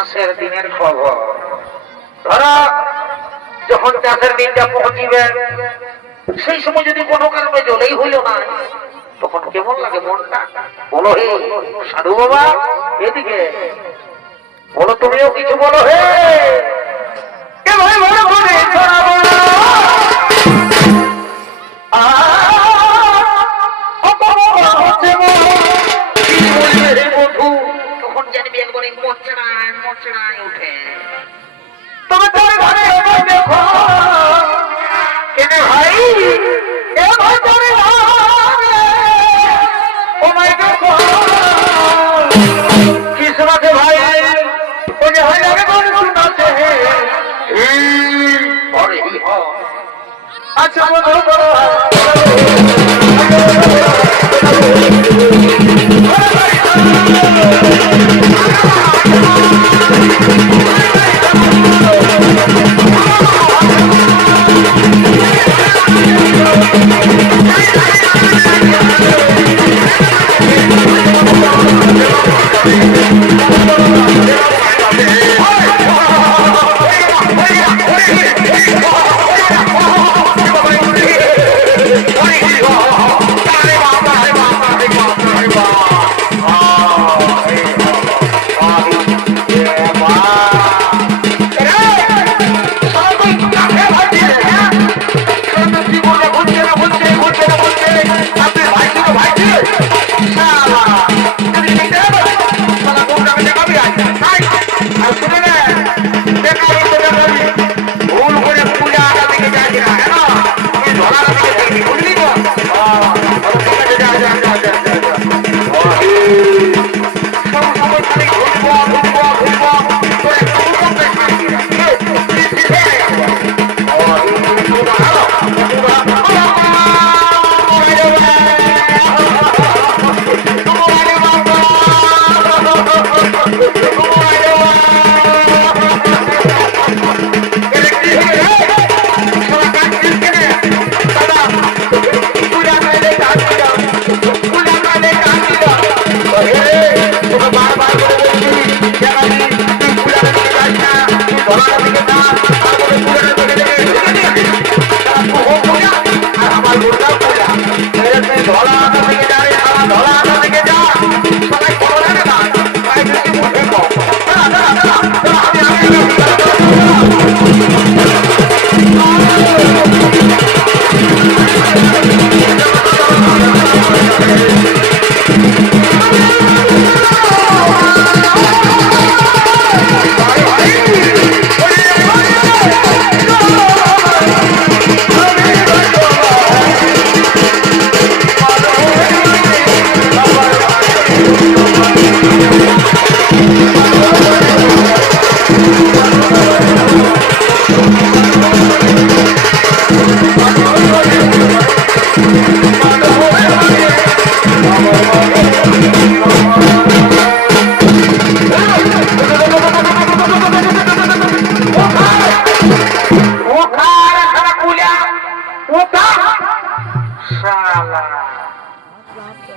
চাষের দিনের খবর। ধরো যখন চাষের দিনটা পৌঁছিবে, সেই সময় যদি কোনো কারণে জলেই হইল না, তখন কেমন লাগে মনটা? বলো হে সাধু বাবা, এদিকে বলো, তুমিও কিছু বলো হে। তখন জানবি একবারে মোচড়ায় মোচড়ায় উঠে। তবে তোর ঘরে দেখো কেন ভাই, এ ভাই তোর ও মাই গড, কি শোনাছে ভাই? ও যে হয় আগে কোন শোনাছে আচ্ছা বলো বলো।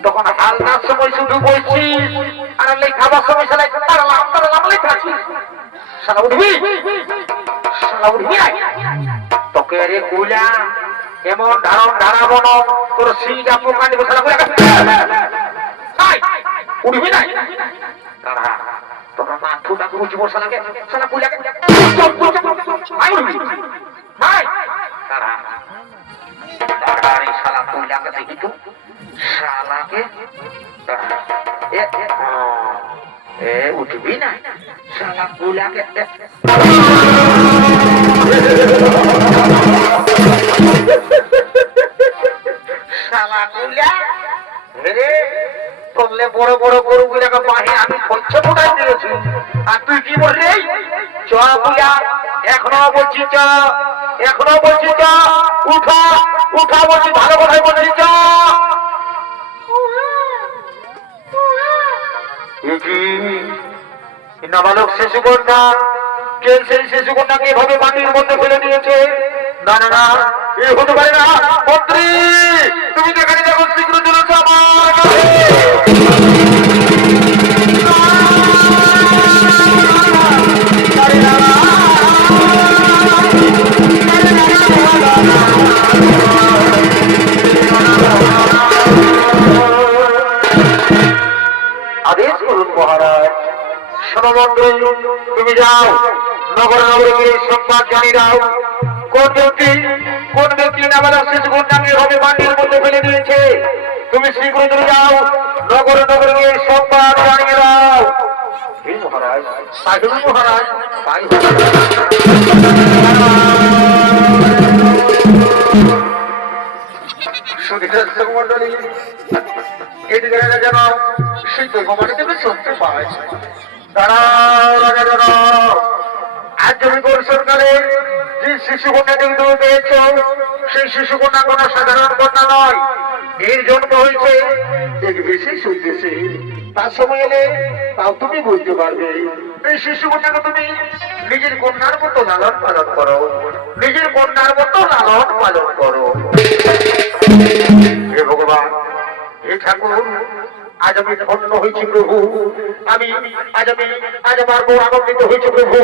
তখন হালনার সময় শুধু বলছিস, আর খাবার সময় সালা তাড়ালাম তাড়ালাম লেখাচ্ছিস। সালা উঠবি, সালা উঠবি তোকে রে কুলা এমন ধারণ ধারাবো না, তোর সিটা পোকা নিব। সালা উঠবি না, তারা তোরা মাথুটা কুচবো সালাকে, সালা কুলাকে উঠবি তারা সালা কুলাকে দেখি তো শালাকে উঠবি না, শালা কুলাকে শালা কুলা রে করলে বড় বড় গরু গুলাকে বাহির আমি খরচ ফুটাই দিয়েছি, আর তুই কি বললি? চ কুলা, এখনো বলছি চ, এখনো বলছি চ, উঠা উঠা বলছি, ভালো কথাই বলছি চ। নাবালক শিশু কন্যা, কে সেই শিশু কন্যাকে এভাবে মাটির মধ্যে ফেলে দিয়েছে? না না না, এ হতে পারে না। মন্ত্রী, তুমি যেখানে দেখো শীঘ্র চলেছ আমার কাছে। যাও, নগর নগরে গিয়ে সংবাদ জানিয়ে দাও কোন ব্যক্তি নাবালক শিশুর নামে হবে মাটির মধ্যে ফেলে দিয়েছে। তুমি শীঘ্র চলে যাও, নগর নগরে গিয়ে সংবাদ জানিয়ে দাও। মহারাজ মহারাজ মন্ডলী এদিকে যেন শীত ভ্রমণে তুমি শুনতে পাই। দাঁড়াও রাজা দাঁড়াও, আজ তুমি কোন সরকারে যে শিশু কন্যা তুমি পেয়েছ, সেই শিশু কন্যা কোন সাধারণ কন্যা নয়, এর জন্ম হয়েছে এক বিশেষ উদ্দেশ্যে। তার সময় এলে তাও তুমি বুঝতে পারবে। এই শিশু কন্যাকে তুমি নিজের কন্যার মতো লালন পালন করো, নিজের কন্যার মতো লালন পালন করো। হে ভগবান, হে ঠাকুর, আজ আমি ধন্য হয়েছি প্রভু, আজ আমার বউ আনন্দিত হয়েছে প্রভু,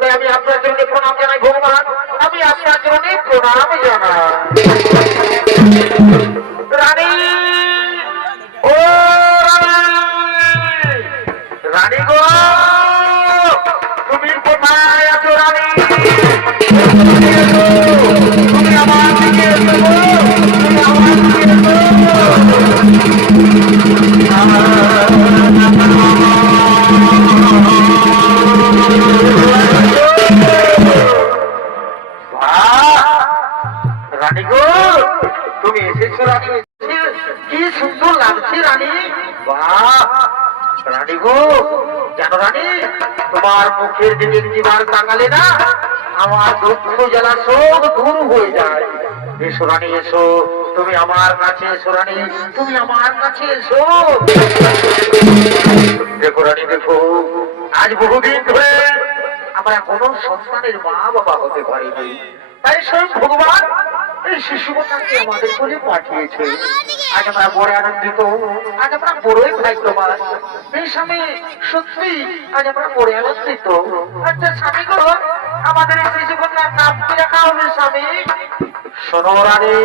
তাই আমি আপনার জন্য প্রণাম জানাই ভগবান, আমি আপনার জন্য প্রণাম জানাই। রানী, ও রানী গো, তুমি কোথায় আছো রানী? তুমি আমার দিকে এসো, তুমি আমার দিকে এসো। রানী গো, তুমি এসেছো রানী, কি সুন্দর লাগছে রানী। বাহ রানী গো, জানো রানী, তোমার মুখের দিকে একটিবার তাকালে না আমার দুঃখ জ্বালা সব দূর হয়ে যায়। এসো রানী এসো, তুমি আমার কাছে এসো রানী, তুমি আমার কাছে এসো। দেখো রানী দেখো, আজ বহুদিন ধরে আমরা কোনো সন্তানের মা বাবা হতে পারিনি, তাই স্বয়ং ভগবান এই শিশু কন্যাকে আমাদের বলে পাঠিয়েছে। আজ আমরা বড় আনন্দিত, আজ আমরা বড়ই ভাগ্যবান। এই স্বামী সত্যি আজ আমরা বড় আনন্দিত। আচ্ছা স্বামী গো, আমাদের এই শিশু কন্যার নাম কি রাখা হবে স্বামী? শোনো রানী,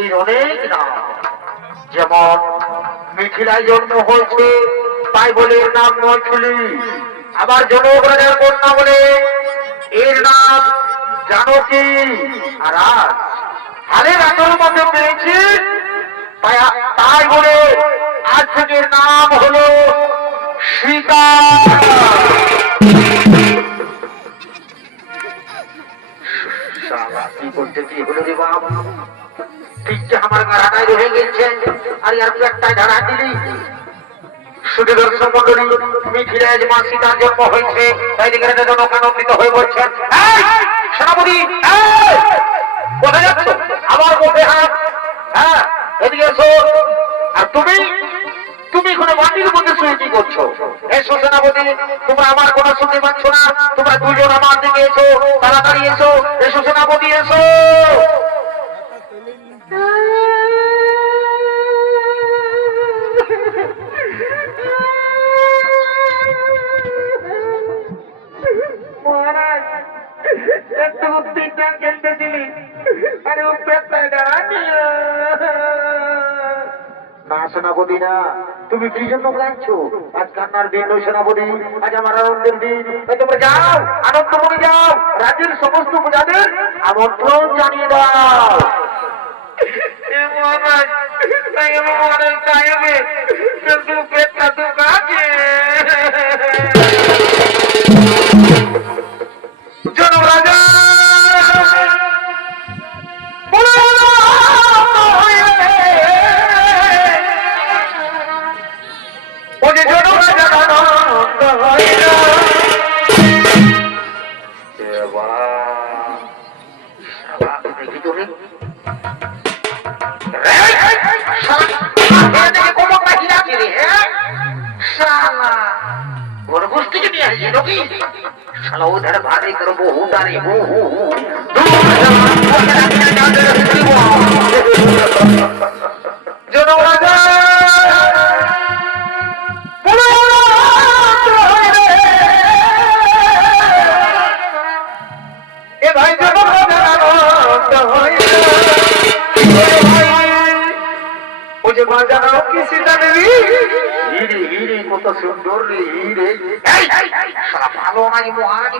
এই অনেক নাম, যেমন মিথিলায় জন্ম হয়েছে তাই বলে এর নাম মৈথিলী, আবার জনক রাজার কন্যা বলে এর নাম জানকী, আর হালের আচরণ মধ্যে পেয়েছি তাই বলে আজ থেকে নাম হলো সীতা। কি করতে কি হলো রে বাবা, ঠিকটা আমার গাড়াটাই রয়ে গেছে, আর আর একটা ধারা দিলি। শুধু দর্শক মন্ডলী, মিথিলায় মা সীতার জন্ম হয়েছে, তাই দিকে জনক আনন্দিত হয়ে বলছেন। সেনাপতি কোথায় যাচ্ছ? আমার মধ্যে হাত, হ্যাঁ এদিকে এসো। আর তুমি এখানে মাটির মধ্যে শুয়ে কি করছো? এসো সেনাপতি, তোমরা আমার কথা শুনতে পাচ্ছ না? তোমরা দুজন আমার দিকে এসো, তাড়াতাড়ি এসো, এসো সেনাপতি এসো। মহারাজ একটু উদ্দিনটা খেলতেছিলি, আরে ও পেটটায় দাঁড়াচ্ছিল না। সেনাপতি না, তুমি কি জন্য কাঁদছো? আজ কান্নার দিন নয় সেনাপতি, আজ আমার আনন্দের দিন। তোমরা যাও, আনন্দ মনে যাও, রাজ্যের সমস্ত প্রজাদের আমন্ত্রণ জানিয়ে দাও। মহারাজ তাই হবে, কিন্তু পেটটা তো কাছে। জনরাজা उधर भारी करो बहु डारे भाई मुझे बाजारों की সীতা দেবী হিরে হিরে কত সুন্দর রে হিরে সারা ভালো নাই মহারানী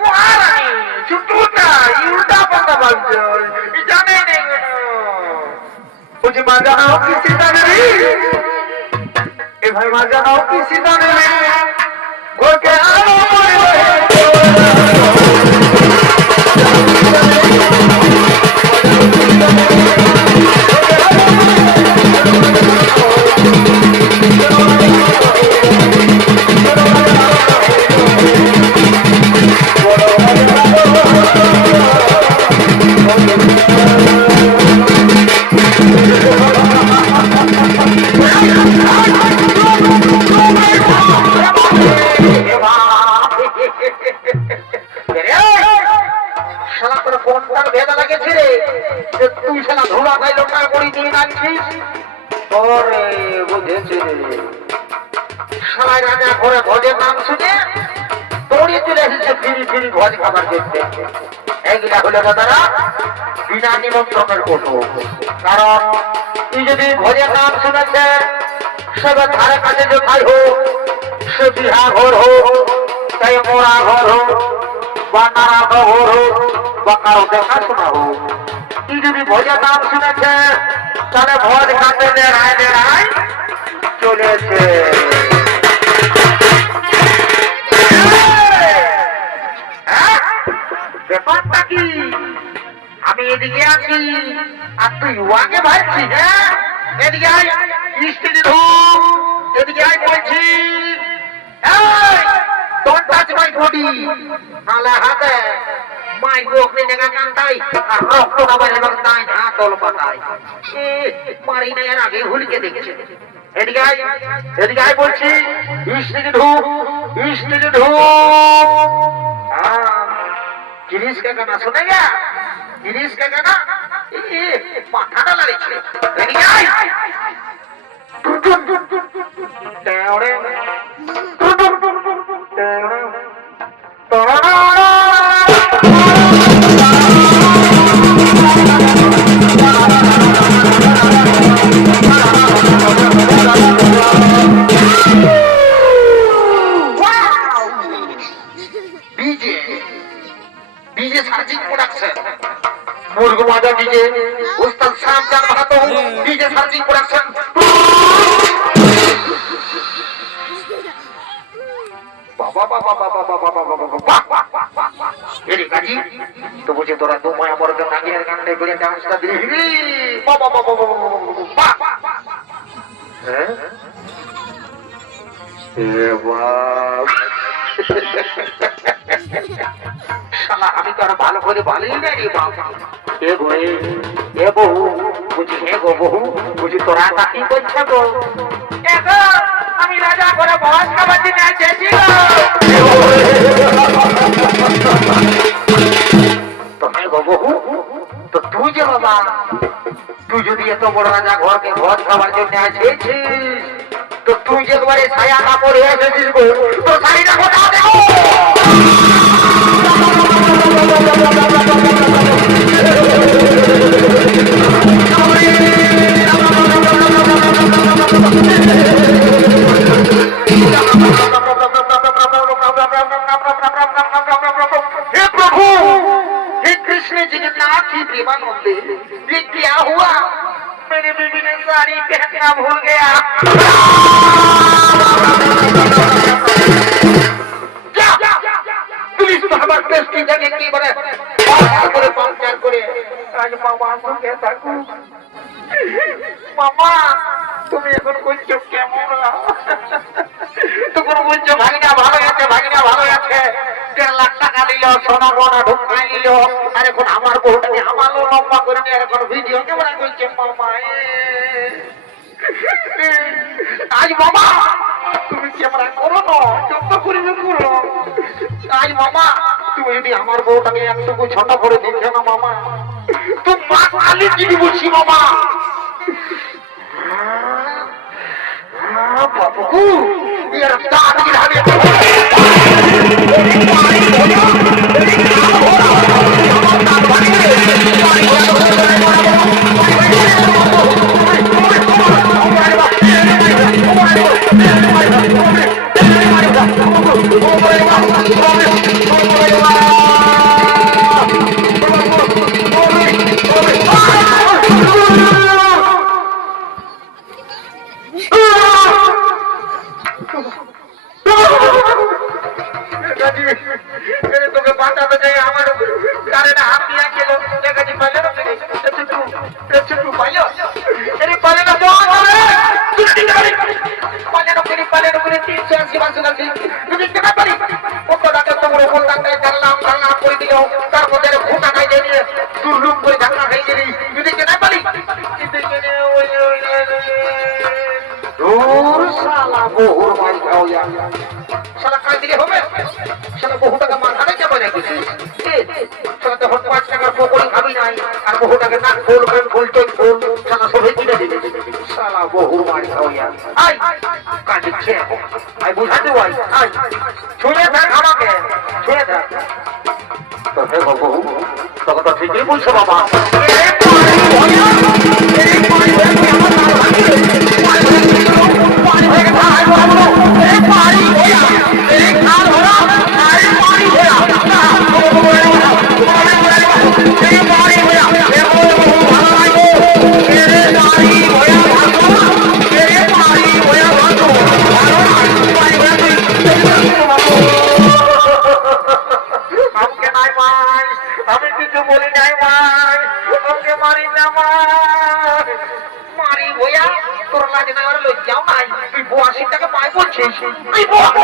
মহারানী ছোটটা উল্টা পাল্টা বলছে জানে নেই বলছি মা জানাও কি সীতা দেবী এ ভাই মা জানাও কি সীতা দেবী ঘরকে আলো তুই শালা ধোলা ভাই লোটা করি দিয়ে নাচ্ছিস ওরে বুঝেছি শালা রাজা ঘরে ভোজের নাম শুনে দৌড়িয়ে চলে এসেছে ফিরি ফিরি ভোজ খাবার দেখতে এইগুলা হলো দাদারা বিনা নিমন্ত্রণের কত কারণ তুই যদি ভোজের নাম শুনেছে সবে ধারে কাছে যে ভাই হোক সে বিহা ঘর হোক তাই মোড়া ঘর হোক বা নারা ঘর হোক বা কারো দেখাশোনা হোক তুই যদি ভোজের নাম শুনেছে তাহলে ভোজ কাটে দেড়ায় দেড়ায় চলেছে ব্যাপারটা কি আমি এদিকে আছি আর তুই ওয়াকে ভাবছিস হ্যাঁ এদিকে আয় স্ত্রী ধূপ এদিকে আয় বলছি don't touch my body নালা হাতে মাই গোখনে নেগা কান্তাই আর রক্ত না বাইরে বান্তাই না তল পাতাই মারি না এর আগে হুলকে দেখেছে এদিকে আয় বলছি স্ত্রী ধূপ জিনিস का गाना सुनेगा जिनिस का गाना माथा ना लड़े एदिके आय टेवड़े डीजे सर्जिंग प्रोडक्शन मुर्गो माजा डीजे उस्ताद शाम जान बहातो डीजे सर्जिंग प्रोडक्शन बाबा बाबा बाबा बाबा बाबा ये काजी तो मुझे तोरा दो माया मर के नागिन गान दे करे डांस का दिली बाबा बाबा बाबा हैं ए बाप শালা আমি তো আর ভালো করে বলেই না রে বাবা এ বউ বুঝি হে গো বউ বুঝি তোরা তা কি করছ গো দেখো আমি রাজা করে ভোজ খাবার দিতে এসেছি তো হে গো বউ তো তুই যে বাবা তুই যদি এত বড় রাজা ঘরকে ভোজ খাবার জন্য এসেছিস তো তুই যে একবারে ছায়া কাপড় এসেছিস গো তো শাড়িটা কোথাও দেখো हे प्रभु हे कृष्ण जगन्नाथ जी प्रेमानंद ये क्या हुआ मेरी बीवी ने साड़ी पहनना भूल गया पुलिस तो हमारे देश की जगह की बने पंचायत करे आज मामा सुखे থাকু मामा তুমি এখন কইছো কেমন তুমি বলছো ভাগিনা ভালো আছে 1.5 লাখ টাকা দিল সোনা গয়না ঢুকাই দিল আর এখন আমার বউটাকে আমালো লম্বা করে নিয়ে এখন ভিডিও ক্যামেরা কইছে মামা আজ মামা তুমি ক্যামেরা করো না যত করিবে করো আজ মামা তুমি যদি আমার বউটাকে একটুকু ছোট করে দিচ্ছ না মামা তো মা কালী কি বলছি মামা বাবু এর দাঁত গিরাবে গেল দেখাচ্ছি পাইলে না একটু পাইল এরে পাইলে না পালের উপরে 380 580 যদি কেনা পারি কত টাকা তোমার উপর টাকায় জানলাম করে দিল তার মধ্যে ফুটা খাই দিয়ে দুর্লুম করে ধাক্কা খাই দিলি যদি কেনা পারি দূর শালা বহুর মাল খাও যা শালা কাজ দিলে হবে শালা বহু টাকা মাথাটা চাপা যায় কিছু শালা তো 5 টাকার পকড়ি খাবি নাই আর বহু টাকা না ফুল ফুল শালা সবাই কিনে দিবে শালা বহুর মাল খাও যা আই কাজ দিচ্ছে আই বুঝাতে ভাই আই ছুঁয়ে থাক আমাকে ছুঁয়ে থাক তো হে বাবু তোকে তো ঠিকই বলছো বাবা আমি কিছু বলি নাই ভাই ওকে মারি না মারি ভইয়া তোর লাগে না আর লজ্জাও নাই তুই 82 টাকা পাই বলছিস তুই বাবু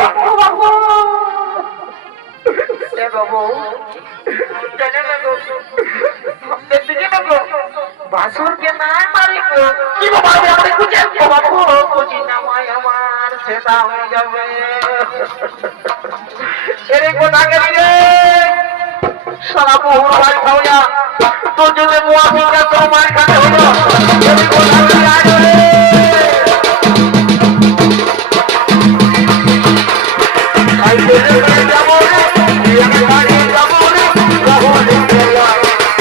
এ বাবু জানে না গো আমাদের দিকে না গো বাসুর কে নাই মারি গো কি বাবা আমি খুঁজে বাবু খুঁজি না ভাই আমার সেটা হয়ে যাবে এরে কোথা গেলি রে সারা বহু ভাই খাওয়া তো যদি মুআফিকা তো মার খাতে হলো যদি কোথা গেলি আয় রে আই বলে যাব রে আমি বাড়ি যাব রে রাহুল কেলা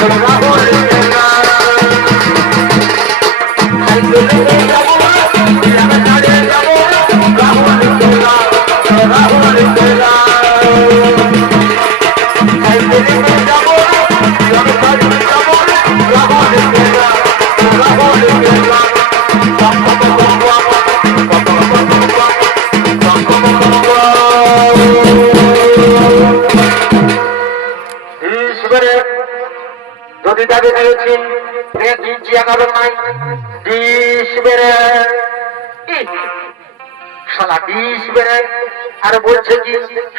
রাহুল কেলা আই বলে যাব রে আমি বাড়ি যাব রে রাহুল কেলা রাহুল কেলা আই বলে যাব রে আমি বাড়ি যাব রে রাহুল কেলা রাহুল কেলা যদি দাবি দিয়েছি নাই বিষ বেড়ে সালা বিষ বেড়ে আর বলছে কি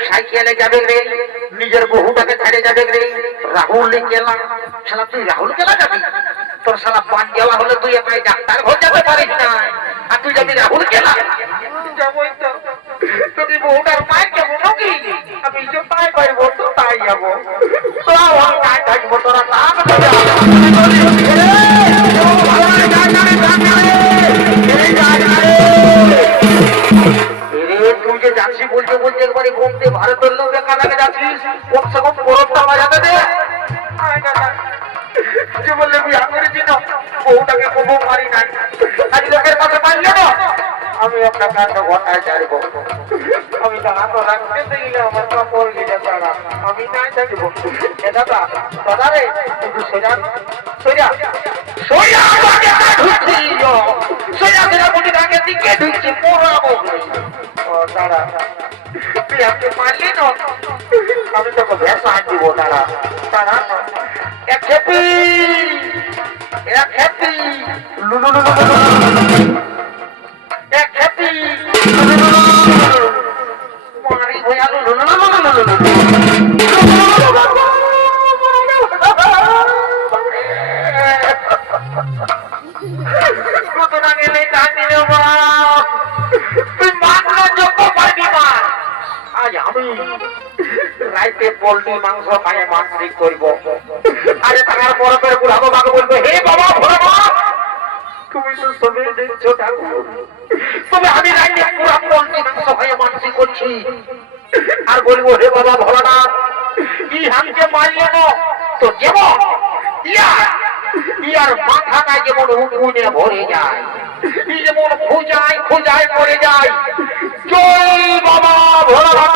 সাইকেলে যাবে রে নিজের বহুটাকে ছেড়ে যাবে রে রাহুল কেলা সালা তুই রাহুল কেলা যাবি তোর সালা পান যাওয়া হলে তুই একাই ডাক্তার ঘর যেতে পারিস না আর তুই যাবি রাহুল কেলা যাবই তো যদি বহুটার মায়ের যাবো নাকি আমি যে তাই পাইবো তো তাই যাবো তোরা তাই থাকবো তোরা তুই যে যাচ্ছি বলতে বলতে একবারে ঘুমতে ভারতের লোক একা লাগে যাচ্ছিস কমসে কম বরফটা বাজাতে দে যে বললে বিয়া করেছি না বউটাকে কবু মারি নাই আজ লোকের কাছে পাইলে না আমি আপনার কাছে ঘটায় চাইব আমি দাঁড়ানো রাখতে দিলে আমার কাপড় গিয়ে দাঁড়া আমি নাই থাকবো এ দাদা দাদা রে একটু সোজা সোজা সোজা সোজা সোজা বুঝি আগে দিকে ঢুকছি পোড়াবো ও দাঁড়া তুই আপনি মারলি না আমি তোকে ভেসা দিব দাঁড়া দাঁড়া এক হ্যাপি এক হ্যাপি এক হ্যাপি মারি ভয়া কত না গেলে টানি রে মা তুই মানলো যোগ্য পারবি মা আজ আমি রাইতে পোল্ট্রি মাংস খাইয়ে মানসিক করবো আরে টাকার বরফের বুড়াবো বাবু বলবো হে বাবা ভোলাবা তুমি তো সবে দেখছো ঠাকুর তবে আমি রাইতে পুরা পোল্ট্রি মাংস খাইয়ে মানসিক করছি আর বলবো হে বাবা ভোলানাথ ই হামকে মারিয়ে নো তো যেমন ইয়ার মাথাটা যেমন উঠুনে ভরে যায় ই যেমন খুঁজায় খুঁজায় পড়ে যায় জয় বাবা ভোলানাথ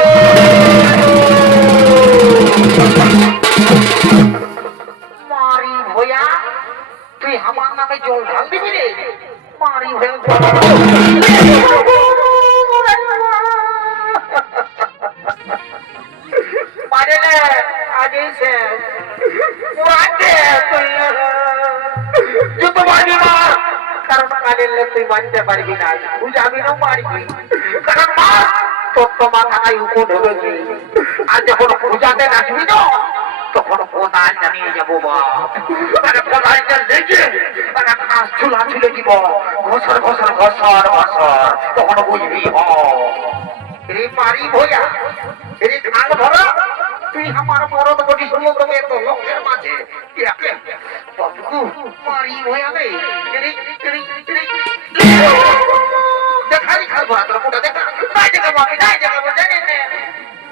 মারি ভয়া তুই আমার নামে জল ঢাল দিবি রে মারি ভয়া পারে না আগে পুরাতে যত মারবি মার, কারণ কানের লোক তুই মানতে পারবি না, বুঝাবি না মারবি, কারণ মা তোর তো মাথায় উঠে ঢুকেছে। আর যখন পূজাতে নাচবি না তখন কোথায় জানিয়ে যাবো বাপ, কোথায় দেখে ঘাস চুলা ছুলে দিব, ঘসর ঘসর ঘসর ঘসর, তখন বুঝবি রে মারি ভইয়া রে খাল ভরা, তুই আমার মরদ বটি শুনলো তোকে তো লোকের মাঝে বাবু মারি ভইয়া রে দেখারি খাল ভরা, তোর মোটা দেখা নাই দেখাবো, আমি নাই দেখাবো, জানি না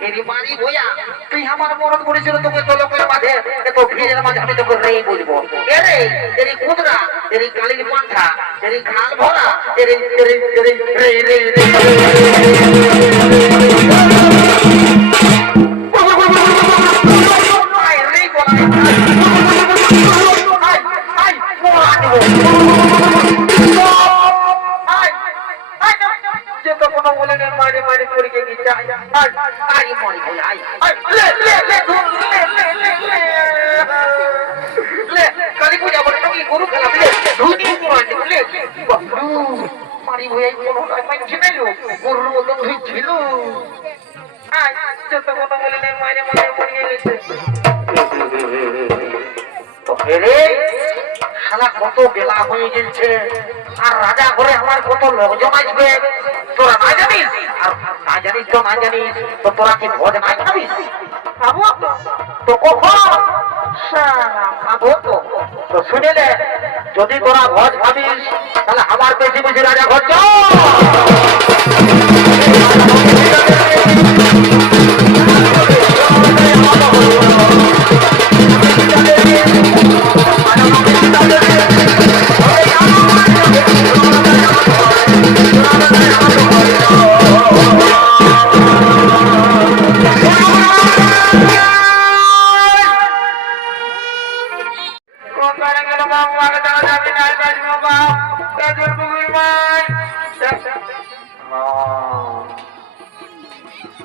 এরি মারি ভইয়া তুই আমার মরদ বলেছিল তোকে তো লোকের মাঝে এত ভিড়ের মাঝে আমি তোকে রে বলবো, এরে এরি কুদরা, এরি কালির পান্থা, এরি খাল ভরা, এরি এরি এরি রে রে রে কালী পূজা বলে নাকি গরু খেলা বলে ধুনি বলে মারি হয়ে গরুর মতো ছিল যত কথা বলে নেই মারে মারে মরিয়ে গেছে। শালা কত বেলা হয়ে গেছে, আর রাজা ঘরে আমার কত লোকজন আসবে, তোরা না জানিস? আর না জানিস তো না জানিস, তো তোরা কি ভোজ নাই খাবি? খাবো তো কখন? খাবো তো শুনে নে, যদি তোরা ভোজ খাবিস তাহলে আমার বেশি বেশি রাজা ঘর যাও।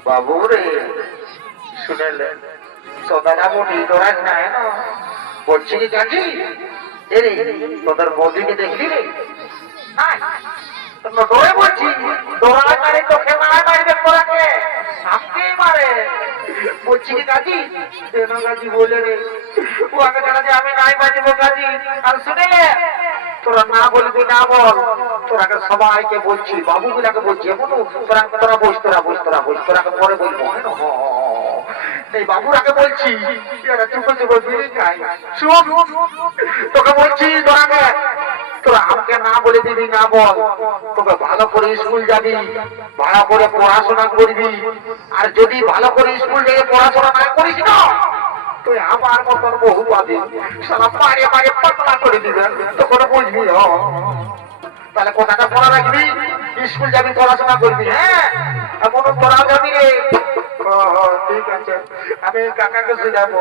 বাবু রে শুনেলেন তোদারা বলি তোরা নাই না বলছি কি কাকি এরে তোদের বৌদিকে দেখলি রে তোরে বলছি তোরা মারে তোকে মারবে তোরাকে সামনেই মারে বলছি কি কাকি কেন কাকি বলে রে ও আগে জানা যে আমি নাই বাজিবো কাকি। আর শুনেলে তোরা না বলবি না বল, তোরাকে সবাইকে বলছি, বাবুগুলাকে বলছি, এমন তোরা তোরা বস তোরা বস তোরা বস, তোরাকে পরে বলবো এই বাবুরাকে বলছি এরা চুপে চুপে বিড়ি খায়, শুন তোকে বলছি তোরাকে, তোরা আমাকে না বলে দিবি না বল, তোকে ভালো করে স্কুল যাবি, ভালো করে পড়াশোনা করবি, আর যদি ভালো করে স্কুল থেকে পড়াশোনা না করিস না তুই আমার মতন বহু পাবি, সারা পারে পারে পাতলা করে দিবেন, তখন বুঝবি। তাহলে কথাটা মনে রাখবি, স্কুল যাবি পড়াশোনা করবি, হ্যাঁ এমন তোরা যাবি রে। ঠিক আছে আমি কাকাকে শুনাবো,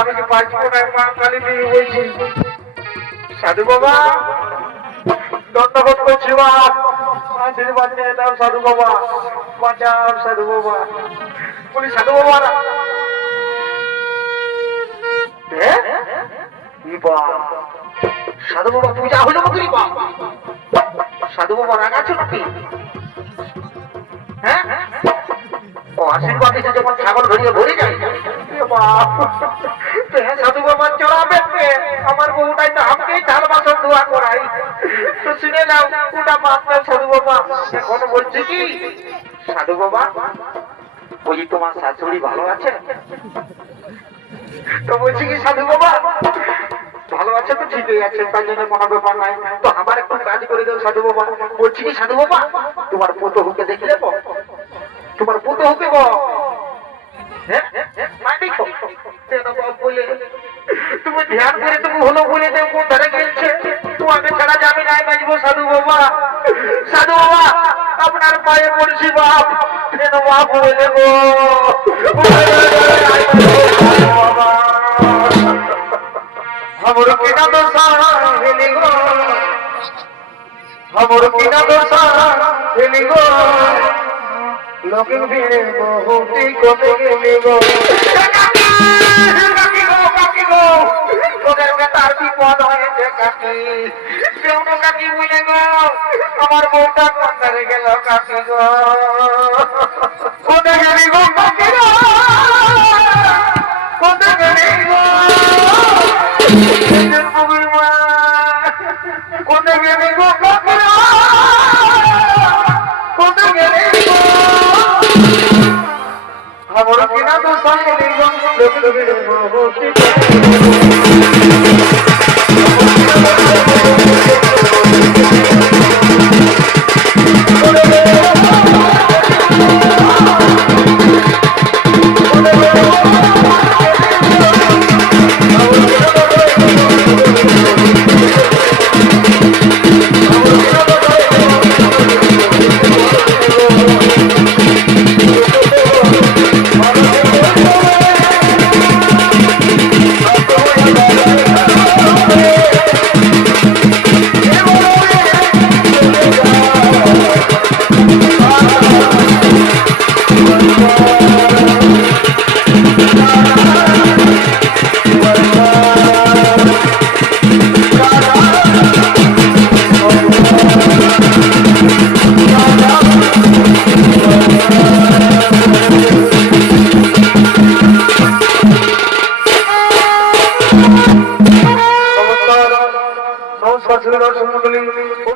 আমি কি পারবো না, মা কালী দিয়ে বলছি। সাধু বাবা ধন্যবাদ করছি বাপ, আশীর্বাদ নিয়ে দাও সাধু বাবা, বাঁচাও সাধু বাবা। বলি সাধু বাবা সাধু বাবা পূজা হলো নাকি? সাধু বাবা রাগ আছে নাকি? হ্যাঁ ও আশীর্বাদ এসে যখন ছাগল ধরিয়ে ভরে যায় সাধু বাবা চড়াবে, আমার বউটাই তো আমাকেই ঢাল বাসন ধোয়া করাই, তো শুনে নাও ওটা মাত্র সাধু বাবা। এখন বলছি কি সাধু বাবা বলি তোমার শাশুড়ি ভালো আছে? তো বলছি কি সাধু বাবা ভালো আছে তো ঠিকই আছে, তার জন্য কোনো ব্যাপার নাই, তো আমার একটু কাজ করে দাও সাধু বাবা। বলছি কি সাধু বাবা তোমার পুতো হুকে দেখলে তোমার পুতো হুকে তুমি ধ্যান করে তুমি হলো বলে দেব কোন ধারে গেছে, তোমাকে ছাড়া যাবি নাই বাঁচবো সাধু বাবা। সাধু বাবা আপনার পায়ে পড়ছি বাপ, কেন বাপ বলে গো हमर किना दोसा हेली गो, हमर किना दोसा हेली गो, लोकिन भीड़े बहुती कोते गेली गो। काकी गो काकी গো তোদের বেটার বিপদ হয়েছে কাকি কেউন কাকি বলে গো আমার বউটা কোথায় গেল কাকি গো কোথায় গেলি গো কাকি গো কোথায় গেলি গো কোথায় গেলি গো কাকি গো কোথায় গেলি গো আমার কিনা তো সঙ্গে নিগম লোক